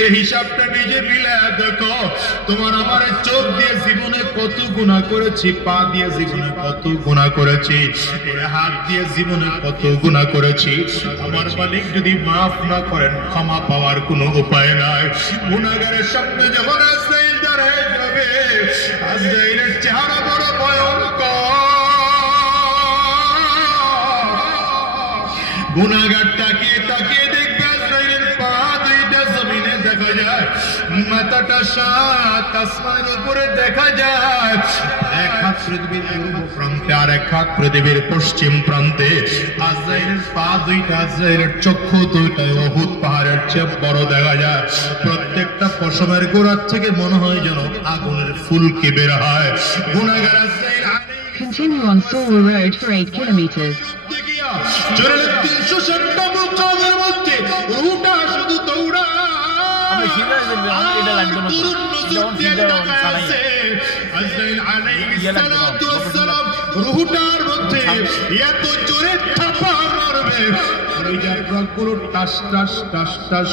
এর হিসাবটা নিজে মিলায়া দেখো, তোমার আমার চোখ দিয়ে জীবনে কত গুনাহ করেছি, পা দিয়ে জীবনে কত গুনাহ করেছি, এই হাত দিয়ে জীবনে কত গুনাহ করেছি। আমার মালিক যদি মাফ না করেন, ক্ষমা পাওয়ার কোনো উপায় নাই। গুনাহগারের সামনে যখন আজরাইল দাঁড়ায় যাবে, আজরাইলের চেহারা বড় ভয়ঙ্কর। গুনাহগার তাকিয়ে তাকিয়ে দেখবে আজরাইলের পা দুইটা জমিনে দেখা যায়, মাথাটা সাত আসমানের উপরে দেখা যায়। এক হাত পৃথিবীর পূর্ব প্রান্তে আর এক হাত পৃথিবীর পশ্চিম প্রান্তে। আজরাইলের পা দুইটা, আজরাইলের চক্ষু দুইটা উহুদ পাহাড়ের চেয়ে বড় দেখা যায়। প্রত্যেকটা পশমের গোড়ার থেকে মনে হয় যেন আগুনের ফুলকি বের হয়। গুনাহগার আজরাইল Continue on Sawar Road for 8 kilometers. চলে 360টা মুকামের মধ্যে রুটা শুধু দৌড়া। আমরা শিখে যাবেন, এটা লাগবে না। যখন শিখে যাবেন চালাই। আজরাইল আলাইহিস সালাতু ওয়াস সালাম রুটার মধ্যে এত জোরে থাপা মারবে, কলিজার রগগুলো টাস টাস টাস টাস